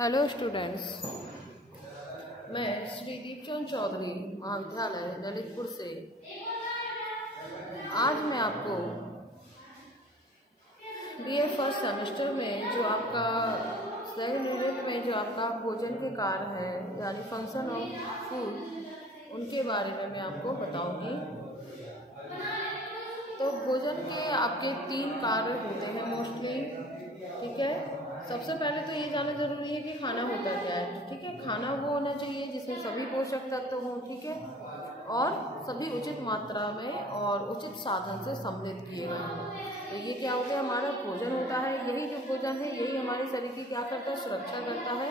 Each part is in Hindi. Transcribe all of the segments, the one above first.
हेलो स्टूडेंट्स, मैं श्री दीपचंद चौधरी महाविद्यालय ललितपुर से आज मैं आपको बीए फर्स्ट सेमेस्टर में जो आपका सेकंड यूनिट में जो आपका भोजन के कार्य है यानी फंक्शन ऑफ फूड, उनके बारे में मैं आपको बताऊंगी। तो भोजन के आपके 3 कार्य होते हैं मोस्टली, ठीक है। सबसे पहले तो ये जानना जरूरी है कि खाना होता क्या है, ठीक है। खाना वो होना चाहिए जिसमें सभी पोषक तत्व हों, ठीक है, और सभी उचित मात्रा में और उचित साधन से सम्मिलित किए गए हैं। तो ये क्या होता है, हमारा भोजन होता है। यही जो भोजन है यही हमारे शरीर की क्या करता है, सुरक्षा करता है,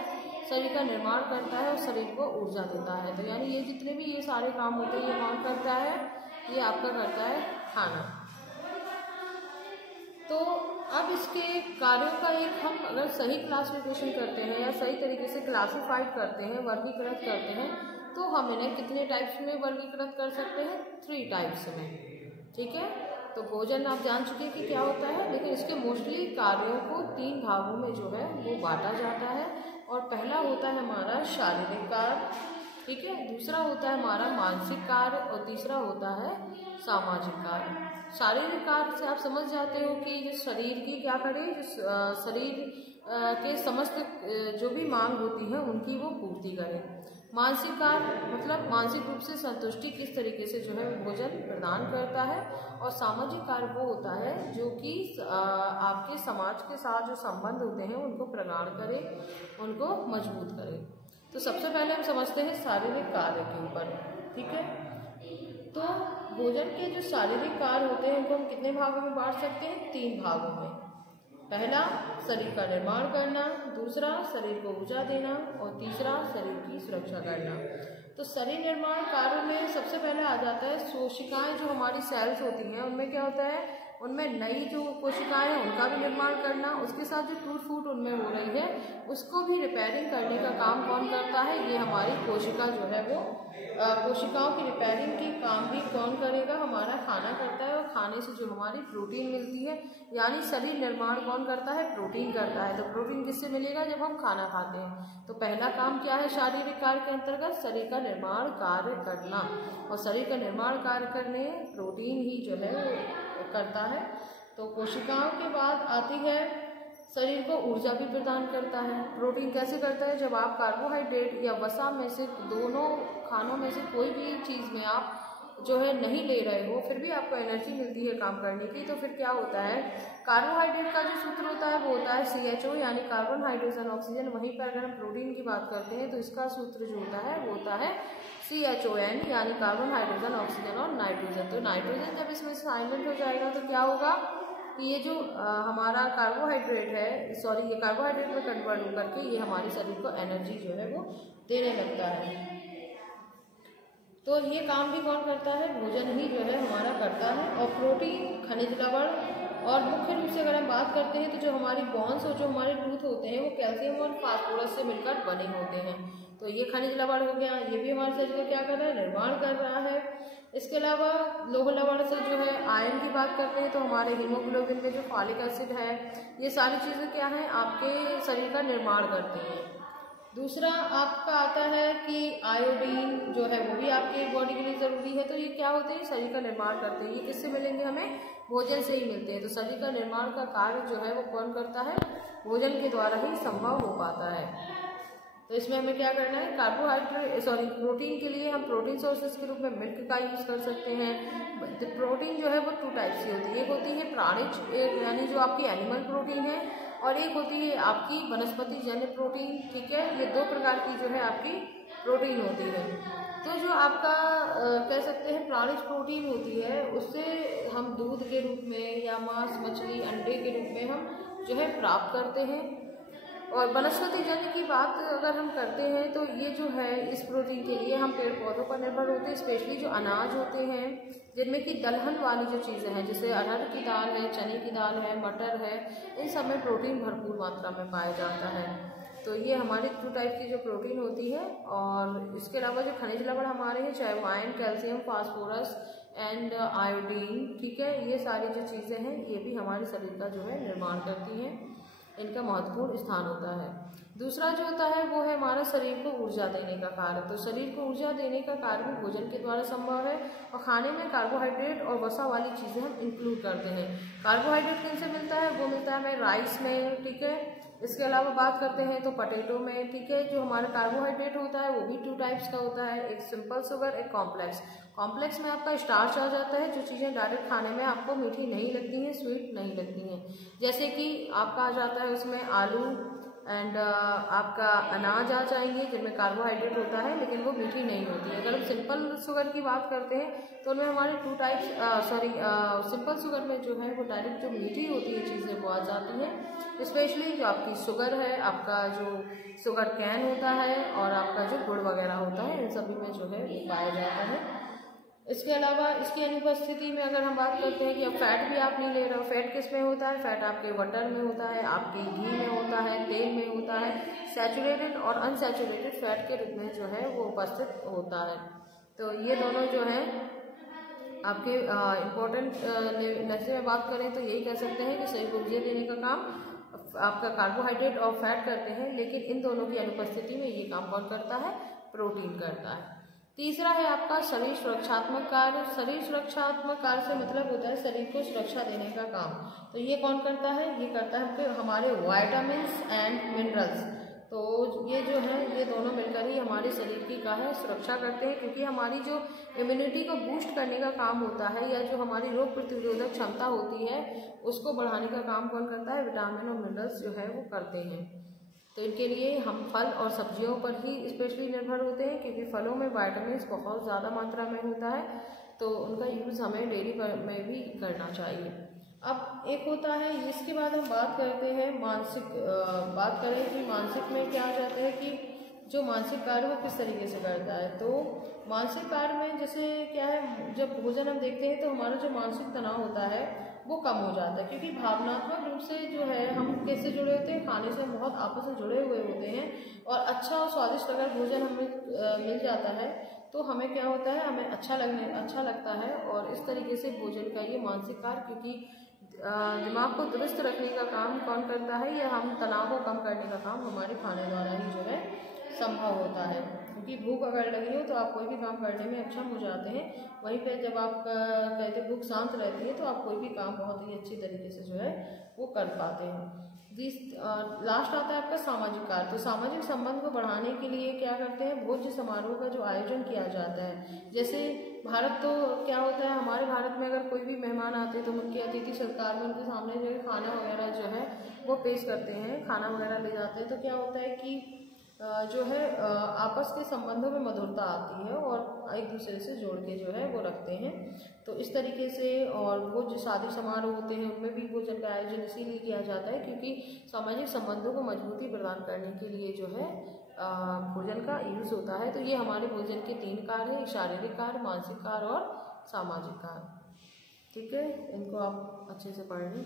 शरीर का निर्माण करता है और शरीर को ऊर्जा देता है। तो यानी ये जितने भी ये सारे काम होते हैं ये कौन करता है, ये आपका करता है खाना। तो अब इसके कार्यों का एक हम अगर सही क्लासिफिकेशन करते हैं या सही तरीके से क्लासिफाइड करते हैं, वर्गीकृत करते हैं, तो हम इन्हें कितने टाइप्स में वर्गीकृत कर सकते हैं, 3 टाइप्स में, ठीक है। तो भोजन आप जान चुके हैं कि क्या होता है, लेकिन इसके मोस्टली कार्यों को 3 भागों में जो है वो बांटा जाता है। और पहला होता है हमारा शारीरिक कार्य, ठीक है, दूसरा होता है हमारा मानसिक कार्य और तीसरा होता है सामाजिक कार्य। शारीरिक कार्य से आप समझ जाते हो कि जो शरीर की क्या करे, जो शरीर के समस्त जो भी मांग होती है उनकी वो पूर्ति करे। मानसिक कार्य मतलब मानसिक रूप से संतुष्टि किस तरीके से जो है भोजन प्रदान करता है। और सामाजिक कार्य वो होता है जो कि आपके समाज के साथ जो संबंध होते हैं उनको प्रगाढ़ करे, उनको मजबूत करे। तो सबसे पहले हम समझते हैं शारीरिक कार्य के ऊपर, ठीक है। तो भोजन के जो शारीरिक कार्य होते हैं उनको हम कितने भागों में बांट सकते हैं, 3 भागों में। पहला शरीर का निर्माण करना, दूसरा शरीर को ऊर्जा देना और तीसरा शरीर की सुरक्षा करना। तो शरीर निर्माण कार्य में सबसे पहले आ जाता है कोशिकाएं, जो हमारी सेल्स होती हैं उनमें क्या होता है, उनमें नई जो कोशिकाएं हैं उनका भी निर्माण करना, उसके साथ जो टूट फूट उनमें हो रही है उसको भी रिपेयरिंग करने का काम कौन करता है, ये हमारी कोशिका जो है वो कोशिकाओं की रिपेयरिंग की काम भी कौन करेगा, हमारा खाना करता है। और खाने से जो हमारी प्रोटीन मिलती है, यानी शरीर निर्माण कौन करता है, प्रोटीन करता है। तो प्रोटीन किससे मिलेगा, जब हम खाना खाते हैं। तो पहला काम क्या है शारीरिक कार्य के अंतर्गत, शरीर का निर्माण कार्य करना। और शरीर का निर्माण कार्य करने प्रोटीन ही जो है वो करता है। तो कोशिकाओं के बाद आती है शरीर को ऊर्जा भी प्रदान करता है। प्रोटीन कैसे करता है, जब आप कार्बोहाइड्रेट या वसा में से दोनों खानों में से कोई भी चीज़ में आप जो है नहीं ले रहे हो, फिर भी आपको एनर्जी मिलती है काम करने की, तो फिर क्या होता है, कार्बोहाइड्रेट का जो सूत्र होता है वो होता है CHO यानी कार्बन हाइड्रोजन ऑक्सीजन। वहीं पर अगर हम प्रोटीन की बात करते हैं तो इसका सूत्र जो होता है वो होता है CHON यानी कार्बन हाइड्रोजन ऑक्सीजन और नाइट्रोजन। तो नाइट्रोजन जब इसमें साइलेंट हो जाएगा तो क्या होगा कि ये जो हमारा कार्बोहाइड्रेट है, ये कार्बोहाइड्रेट में कन्वर्ट होकर के ये हमारे शरीर को एनर्जी जो है वो देने लगता है। तो ये काम भी कौन करता है, भोजन ही जो है हमारा करता है। और प्रोटीन, खनिज लवण और मुख्य रूप से अगर हम बात करते हैं तो जो हमारी बोन्स और जो हमारे टूथ होते हैं वो कैल्शियम और फास्फोरस से मिलकर बने होते हैं। तो ये खनिज लवण हो गया, ये भी हमारे शरीर को क्या कर रहा है, निर्माण कर रहा है। इसके अलावा लौह लवण से जो है आयरन की बात करते हैं तो हमारे हीमोग्लोबिन में जो फॉलिक एसिड है, ये सारी चीज़ें क्या हैं, आपके शरीर का निर्माण करती हैं। दूसरा आपका आता है कि आयोडीन जो है वो भी आपके बॉडी के लिए ज़रूरी है। तो ये क्या होते हैं, शरीर का निर्माण करते हैं। ये किससे मिलेंगे, हमें भोजन से ही मिलते हैं। तो शरीर का निर्माण का कार्य जो है वो कौन करता है, भोजन के द्वारा ही संभव हो पाता है। तो इसमें हमें क्या करना है, प्रोटीन के लिए हम प्रोटीन सोर्सेज के रूप में मिल्क का यूज़ कर सकते हैं। तो प्रोटीन जो है वो 2 टाइप्स की होती है, एक होती है प्राणिज यानी जो आपकी एनिमल प्रोटीन है, और एक होती है आपकी वनस्पति जन्य प्रोटीन, ठीक है। ये 2 प्रकार की जो है आपकी प्रोटीन होती है। तो जो आपका कह सकते हैं प्राणिज प्रोटीन होती है, उससे हम दूध के रूप में या मांस, मछली, अंडे के रूप में हम जो है प्राप्त करते हैं। और वनस्पति जन्य की बात अगर हम करते हैं तो ये जो है इस प्रोटीन के लिए हम पेड़ पौधों पर निर्भर होते हैं, स्पेशली जो अनाज होते हैं जिनमें कि दलहन वाली जो चीज़ें हैं, जैसे अरहर की दाल है, चने की दाल है, मटर है, इन सब में प्रोटीन भरपूर मात्रा में पाया जाता है। तो ये हमारी 2 टाइप की जो प्रोटीन होती है। और इसके अलावा जो खनिज लवण हमारे हैं, चाहे वो iron, calcium, phosphorus and iodine, ठीक है, ये सारी जो चीज़ें हैं ये भी हमारे शरीर का जो है निर्माण करती हैं। इनका महत्वपूर्ण स्थान होता है। दूसरा जो होता है वो है हमारा शरीर को ऊर्जा देने का कार्य। तो शरीर को ऊर्जा देने का कार्य भी भोजन के द्वारा संभव है। और खाने में कार्बोहाइड्रेट और वसा वाली चीज़ें हम इंक्लूड करते हैं। कार्बोहाइड्रेट किन से मिलता है? वो मिलता है हमें राइस में, ठीक है। इसके अलावा बात करते हैं तो पोटैटो में, ठीक है। जो हमारा कार्बोहाइड्रेट होता है वो भी 2 टाइप्स का होता है, एक सिंपल शुगर, एक कॉम्प्लेक्स। कॉम्प्लेक्स में आपका स्टार्च आ जाता है, जो चीज़ें डायरेक्ट खाने में आपको मीठी नहीं लगती हैं, स्वीट नहीं लगती हैं। जैसे कि आपका आ जाता है उसमें आलू एंड आपका अनाज आ जाएंगे, जिनमें कार्बोहाइड्रेट होता है लेकिन वो मीठी नहीं होती है। अगर हम सिंपल शुगर की बात करते हैं तो उनमें हमारे 2 टाइप्स सिंपल शुगर में जो है वो डायरेक्ट जो मीठी होती है चीज़ें वो आ जाती हैं। स्पेशली जो आपकी शुगर है, आपका जो शुगर कैन होता है और आपका जो गुड़ वगैरह होता है, इन सभी में जो है वो पाया जाता है। इसके अलावा इसकी अनुपस्थिति में अगर हम बात करते हैं कि अब फैट भी आप नहीं ले रहे हो, फैट किस में होता है? फैट आपके बटर में होता है, आपके घी में होता है, तेल में होता है। सैचुरेटेड और अनसैचुरेटेड फैट के रूप में जो है वो उपस्थित होता है। तो ये दोनों जो है आपके इम्पोर्टेंट नतीजे में बात करें तो यही कह सकते हैं कि शरीर को ऊर्जा देने का काम आपका कार्बोहाइड्रेट और फैट करते हैं, लेकिन इन दोनों की अनुपस्थिति में ये काम कौन करता है? प्रोटीन करता है। तीसरा है आपका शरीर सुरक्षात्मक कार्य। शरीर सुरक्षात्मक कार्य से मतलब होता है शरीर को सुरक्षा देने का काम। तो ये कौन करता है? ये करता है हमारे वाइटामिन्स एंड मिनरल्स। तो ये जो है ये दोनों मिलकर ही हमारे शरीर की का है सुरक्षा करते हैं, क्योंकि हमारी जो इम्यूनिटी को बूस्ट करने का काम होता है या जो हमारी रोग प्रतिरोधक क्षमता होती है उसको बढ़ाने का काम कौन करता है? विटामिन और मिनरल्स जो है वो करते हैं। तो इनके लिए हम फल और सब्जियों पर ही स्पेशली निर्भर होते हैं, क्योंकि फलों में विटामिन्स बहुत ज़्यादा मात्रा में होता है, तो उनका यूज़ हमें डेली में भी करना चाहिए। अब एक होता है, इसके बाद हम बात करते हैं मानसिक, बात करें कि मानसिक में क्या आ जाता है कि जो मानसिक कार्य वो किस तरीके से करता है। तो मानसिक कार्य में जैसे क्या है, जब भोजन हम देखते हैं तो हमारा जो मानसिक तनाव होता है वो कम हो जाता है, क्योंकि भावनात्मक रूप से जो है हम कैसे जुड़े होते हैं? खाने से हम बहुत आपस में जुड़े हुए होते हैं, और अच्छा और स्वादिष्ट अगर भोजन हमें मिल जाता है तो हमें क्या होता है? हमें अच्छा लगता है। और इस तरीके से भोजन का ये मानसिक कार्य, क्योंकि दिमाग को दुरुस्त रखने का काम कौन करता है? या हम तनाव को कम करने का काम हमारे खाने द्वारा ही जो है संभव होता है। क्योंकि भूख अगर लगी हो तो आप कोई भी काम करने में अक्षम हो जाते हैं, वहीं पे जब आप कहते भूख शांत रहती है तो आप कोई भी काम बहुत ही अच्छी तरीके से जो है वो कर पाते हैं। लास्ट आता है आपका सामाजिक कार्य। तो सामाजिक संबंध को बढ़ाने के लिए क्या करते हैं? भोज्य समारोह का जो आयोजन किया जाता है, जैसे भारत तो क्या होता है, हमारे भारत में अगर कोई भी मेहमान आते हैं तो उनके अतिथि सत्कार में उनके सामने जो है खाना वगैरह जो है वो पेश करते हैं, खाना वगैरह ले जाते हैं। तो क्या होता है कि जो है आपस के संबंधों में मधुरता आती है और एक दूसरे से जोड़ के जो है वो रखते हैं। तो इस तरीके से, और वो जो शादी समारोह होते हैं उनमें भी भोजन का आयोजन इसीलिए किया जाता है क्योंकि सामाजिक संबंधों को मजबूती प्रदान करने के लिए जो है भोजन का यूज़ होता है। तो ये हमारे भोजन के 3 कार्य हैं, शारीरिक कार्य, मानसिक कार्य और सामाजिक कार्य। ठीक है, इनको आप अच्छे से पढ़ लें।